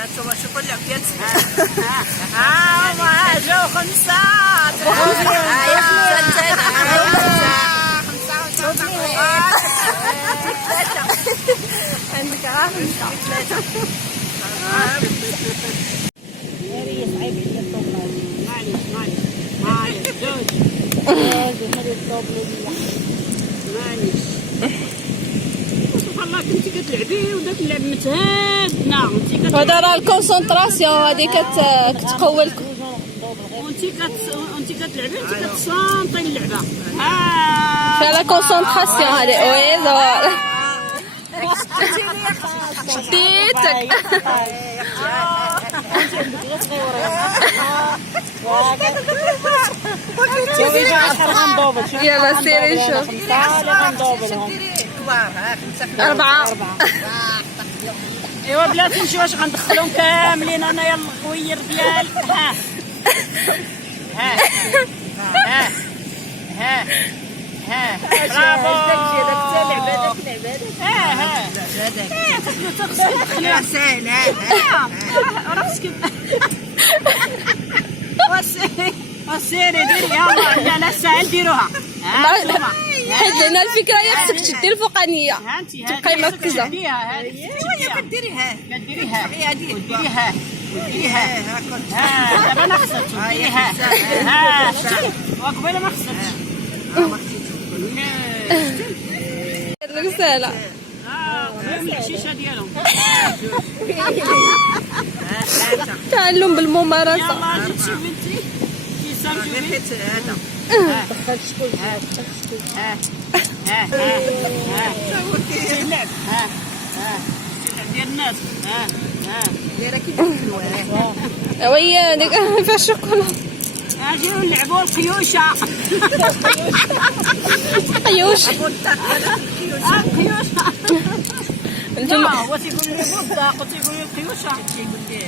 هانتوما شوفوا اللعبيات. هما جاو خمسة. عندك خمسة. معليش زوج. والله كنتي كتلعبي ولا تلعب متهادنا. هذا راه الكونسونطراسيون هذه كتقوي وانت كتلعبي انت كتصانطي اللعبه. فيها لا كونسونطراسيون هذه. وي زوال شديتك. يلا سيري شوف. 4. ايوا بلاتي نمشيو واش غندخلهم كاملين انايا الغوير ديال. برافو. تدخلوا سهل. وسيري ديري يلا. لا سهل ديروها. حيت لنا الفكره هي خصك تشدي الفوقانيه تبقاي مركزه. هي كديريها هي هذه وديريها دابا ما خصكش ديريها. وقبيله ما خصكش. رساله العشيشه ديالهم. تعلم بالممارسه. يلا جيت شوفي انت كيسام شوفي هذا. دخل شكون تلعب. ديال الناس. دايره كي وي ديك فيها الشوكولا. اجيو نلعبوا القيوشه. قيوش. لا هو تيقول لي بودا وتيقول لي القيوشه. تيقول لي